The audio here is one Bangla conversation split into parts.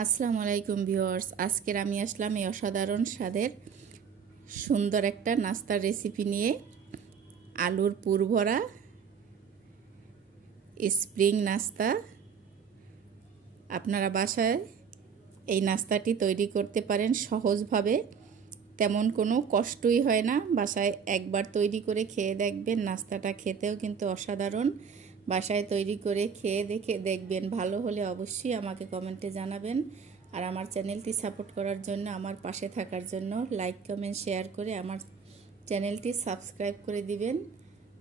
আসসালামু আলাইকুম ভিউয়ার্স, আজকের আমি আসলাম এই অসাধারণ স্বাদের সুন্দর একটা নাস্তার রেসিপি নিয়ে। আলুর পুর ভরা স্প্রিং নাস্তা। আপনারা বাসায় এই নাস্তাটি তৈরি করতে পারেন সহজভাবে, তেমন কোনো কষ্টই হয় না। বাসায় একবার তৈরি করে খেয়ে দেখবেন, নাস্তাটা খেতেও কিন্তু অসাধারণ। বাসায় তৈরি করে খেয়ে দেখে দেখবেন, ভালো হলে অবশ্যই আমাকে কমেন্টে জানাবেন। আর আমার চ্যানেলটি সাপোর্ট করার জন্য, আমার পাশে থাকার জন্য লাইক কমেন্ট শেয়ার করে আমার চ্যানেলটি সাবস্ক্রাইব করে দিবেন।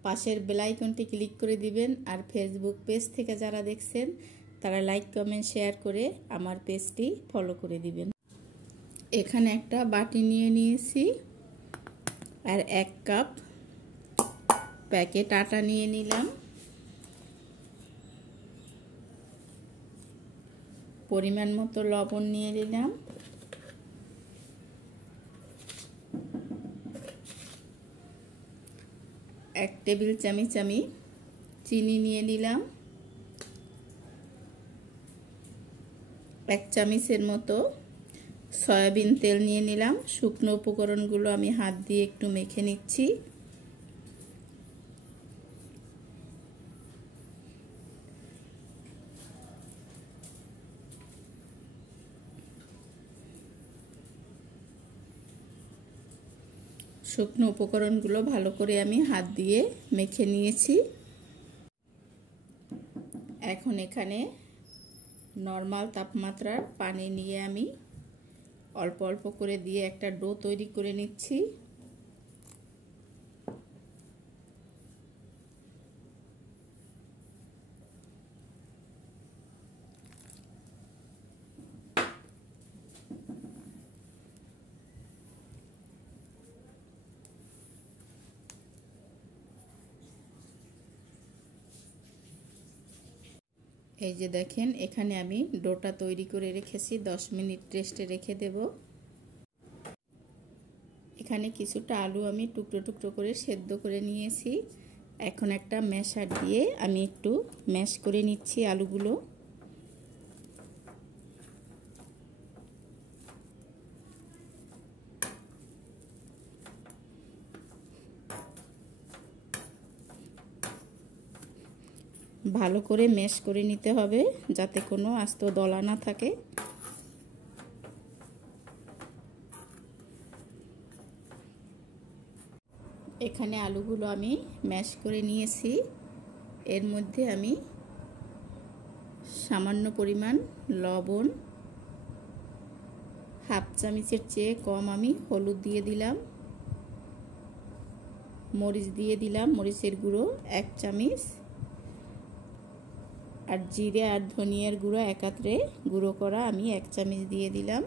পাশের বেল আইকনটি ক্লিক করে দিবেন। আর ফেসবুক পেজ থেকে যারা দেখছেন তারা লাইক কমেন্ট শেয়ার করে আমার পেজটি ফলো করে দিবেন। এখানে একটা বাটি নিয়ে নিয়েছি আর 1 কাপ প্যাকেট আটা নিয়ে নিলাম। পরিমাণ মতো লবণ নিয়ে নিলাম। এক টেবিল চামচ আমি চিনি নিয়ে নিলাম। 1 চামচের মতো সয়াবিন তেল নিয়ে নিলাম। শুকনো উপকরণগুলো আমি হাত দিয়ে একটু মেখে নিচ্ছি। শুকনো উপকরণগুলো ভালো করে আমি হাত দিয়ে মেখে নিয়েছি। এখন এখানে নরমাল তাপমাত্রার পানি নিয়ে আমি অল্প অল্প করে দিয়ে একটা ডো তৈরি করে নিচ্ছি। এই যে দেখেন, এখানে আমি ডোটা তৈরি করে রেখেছি। 10 মিনিট রেস্টে রেখে দেব। এখানে কিছুটা আলু আমি টুকরো টুকরো করে সেদ্ধ করে নিয়েছি। এখন একটা ম্যাশার দিয়ে আমি একটু ম্যাশ করে নিচ্ছি আলুগুলো। ভালো করে ম্যাশ করে নিতে হবে যাতে কোনো আস্ত দলা না থাকে। এখানে আলুগুলো আমি ম্যাশ করে নিয়েছি। এর মধ্যে আমি সামান্য পরিমাণ লবণ, হাফ চামচের চেয়ে কম আমি হলুদ দিয়ে দিলাম। মরিচ দিয়ে দিলাম, মরিচের গুঁড়ো 1 চামচ। আর জিরে আর ধনিয়ার গুঁড়ো একাত্রে গুঁড়ো করা আমি 1 চামচ দিয়ে দিলাম।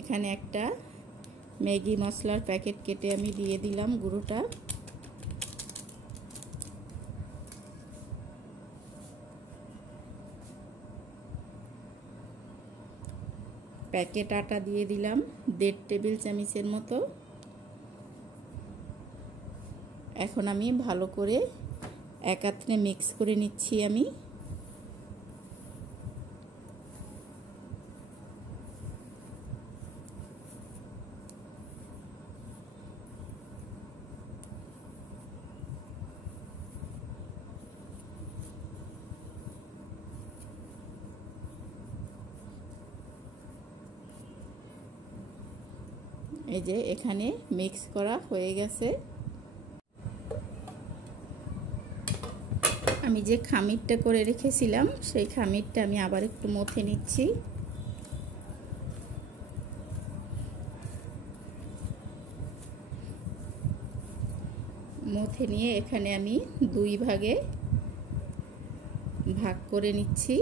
এখানে একটা ম্যাগি মশলার প্যাকেট কেটে আমি দিয়ে দিলাম গুঁড়োটা। প্যাকেট আটা দিয়ে দিলাম 1.5 টেবিল চামচের মতো। এখন আমি ভালো করে একাত্রে মিক্স করে নিচ্ছি আমি। এই যে এখানে মিক্স করা হয়ে গেছে। আমি যে খামিরটা করে রেখেছিলাম সেই খামিরটা আমি আবার একটু মথে নিচ্ছি। মথে নিয়ে এখানে আমি 2 ভাগে ভাগ করে নিচ্ছি।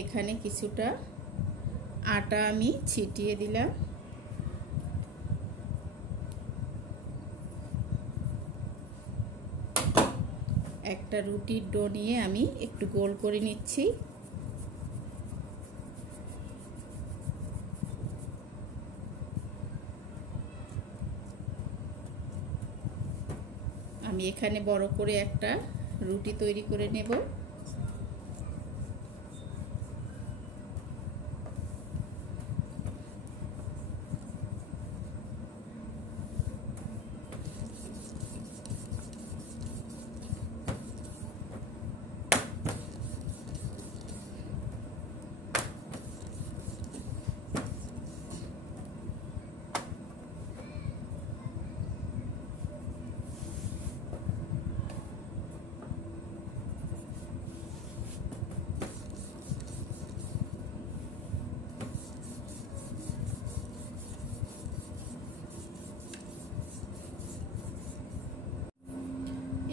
এখানে কিছুটা আটা আমি ছিটিয়ে দিলাম। একটা রুটির ডো নিয়ে আমি একটু গোল করে নিচ্ছি। আমি এখানে বড় করে একটা রুটি তৈরি করে নেব।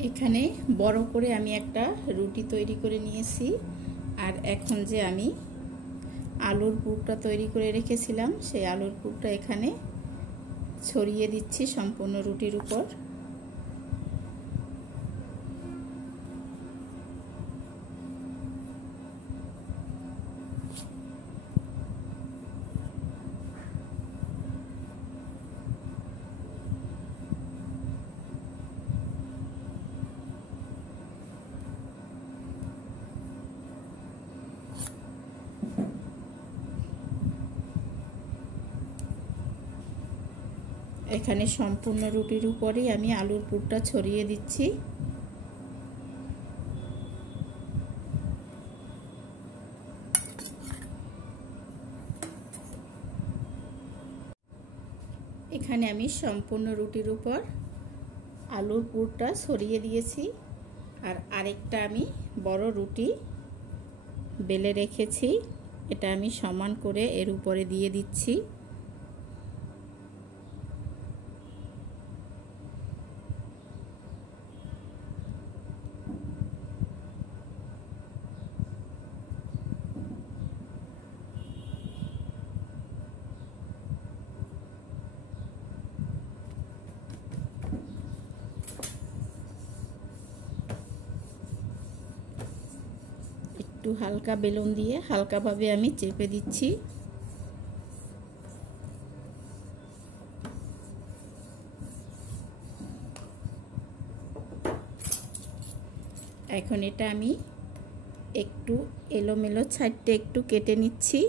এখানে বড় করে আমি একটা রুটি তৈরি করে নিয়েছি। আর এখন যে আমি আলুর পুরটা তৈরি করে রেখেছিলাম সেই আলুর পুরটা এখানে ছড়িয়ে দিচ্ছি সম্পূর্ণ রুটির উপর। এখানে সম্পূর্ণ রুটির উপরেই আমি আলুর পুরটা ছড়িয়ে দিচ্ছি। এখানে আমি সম্পূর্ণ রুটির উপর আলুর পুরটা ছড়িয়ে দিয়েছি। আর আরেকটা আমি বড় রুটি বেলে রেখেছি, এটা আমি সমান করে এর উপরে দিয়ে দিচ্ছি। একটু হালকা বেলুন দিয়ে হালকাভাবে আমি চেপে দিচ্ছি। এখন এটা আমি একটু এলোমেলো সাইডটা একটু কেটে নিচ্ছি।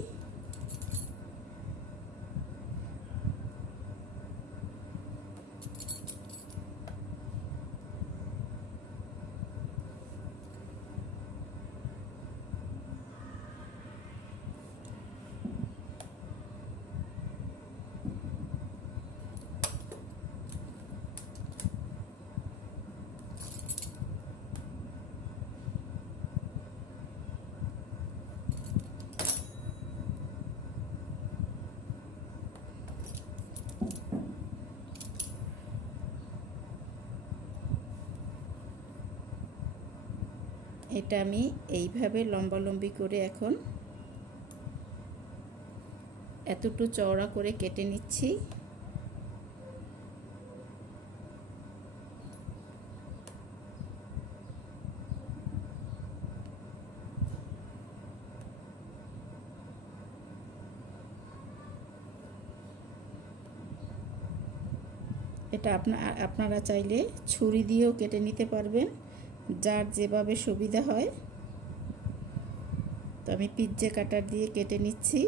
এটা আমি এইভাবে লম্বালম্বি করে এখন এতটুকু চওড়া করে কেটে নিচ্ছি। এটা আপনারা চাইলে ছুরি দিয়েও কেটে নিতে পারবেন, যার যেভাবে সুবিধা হয়। তো আমি পিৎজা কাটার দিয়ে কেটে নিচ্ছি।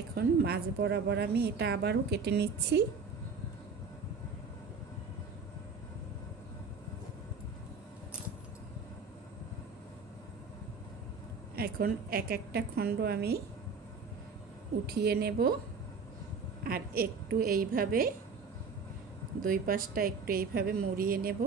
এখন মাঝ বরাবর আমি এটা আবারও কেটে নিচ্ছি। এখন এক একটা খণ্ড আমি উঠিয়ে নেব আর একটু এইভাবে দুই পাশটা একটু এইভাবে মুড়িয়ে নেব।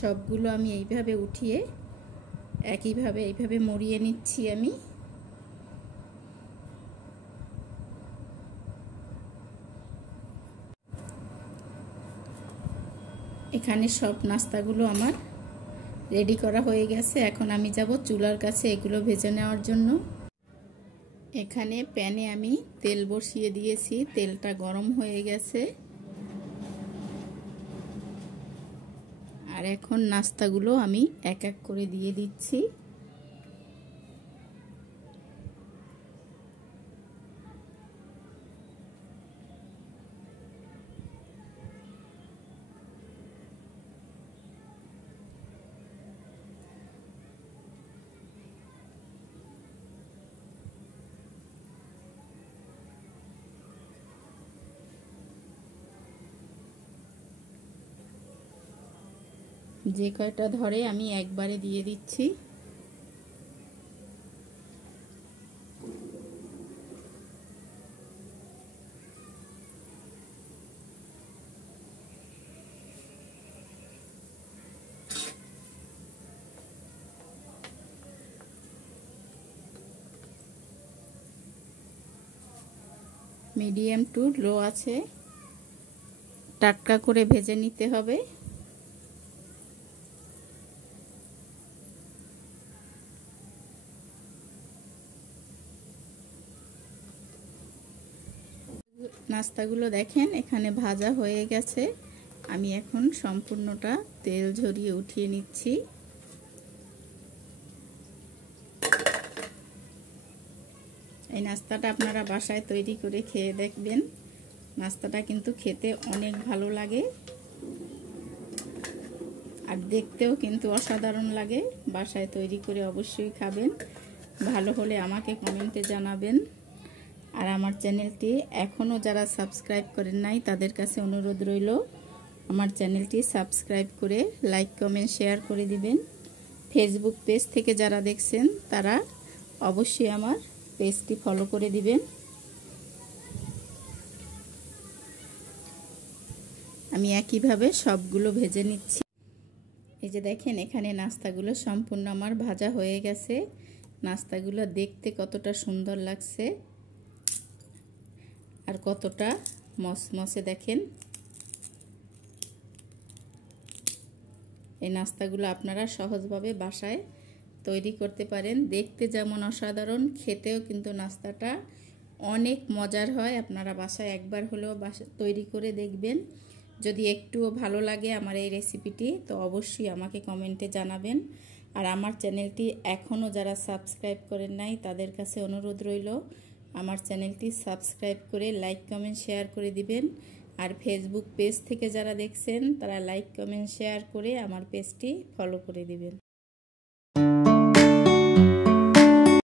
সবগুলো আমি এইভাবে উঠিয়ে একইভাবে এইভাবে মুড়িয়ে নিচ্ছি আমি। এখানে সব নাস্তাগুলো আমার রেডি করা হয়ে গেছে। এখন আমি যাব চুলার কাছে এগুলো ভেজে নেওয়ার জন্য। এখানে প্যানে আমি তেল বসিয়ে দিয়েছি, তেলটা গরম হয়ে গেছে। আর এখন নাস্তাগুলো আমি এক এক করে দিয়ে দিচ্ছি। যে কয়টা ধরে আমি একবারে দিয়ে দিচ্ছি। মিডিয়াম টু লো আছে টাটকা করে ভেজে নিতে হবে। নাস্তাগুলো দেখেন এখানে ভাজা হয়ে গেছে। আমি এখন সম্পূর্ণটা তেল ঝরিয়ে উঠিয়ে নিচ্ছি। এই নাস্তাটা আপনারা বাসায় তৈরি করে খেয়ে দেখবেন। নাস্তাটা কিন্তু খেতে অনেক ভালো লাগে আর দেখতেও কিন্তু অসাধারণ লাগে। বাসায় তৈরি করে অবশ্যই খাবেন। ভালো হলে আমাকে কমেন্টে জানাবেন। আর আমার চ্যানেলটি এখনও যারা সাবস্ক্রাইব করেন নাই তাদের কাছে অনুরোধ রইল আমার চ্যানেলটি সাবস্ক্রাইব করে লাইক কমেন্ট শেয়ার করে দিবেন। ফেসবুক পেজ থেকে যারা দেখছেন তারা অবশ্যই আমার পেজটি ফলো করে দিবেন। আমি একইভাবে সবগুলো ভেজে নিচ্ছি। এই যে দেখেন এখানে নাস্তাগুলো সম্পূর্ণ আমার ভাজা হয়ে গেছে। নাস্তাগুলো দেখতে কতটা সুন্দর লাগছে আর কতটা মসমসে দেখেন। এই নাস্তাগুলো আপনারা সহজভাবে বাসায় তৈরি করতে পারেন। দেখতে যেমন অসাধারণ, খেতেও কিন্তু নাস্তাটা অনেক মজার হয়। আপনারা বাসায় একবার হলেও তৈরি করে দেখবেন। যদি একটুও ভালো লাগে আমার এই রেসিপিটি তো অবশ্যই আমাকে কমেন্টে জানাবেন। আর আমার চ্যানেলটি এখনও যারা সাবস্ক্রাইব করেন নাই তাদের কাছে অনুরোধ রইল আমার চ্যানেলটি সাবস্ক্রাইব করে লাইক কমেন্ট শেয়ার করে দিবেন। আর ফেসবুক পেজ থেকে যারা দেখছেন তারা লাইক কমেন্ট শেয়ার করে আমার পেজটি ফলো করে দিবেন।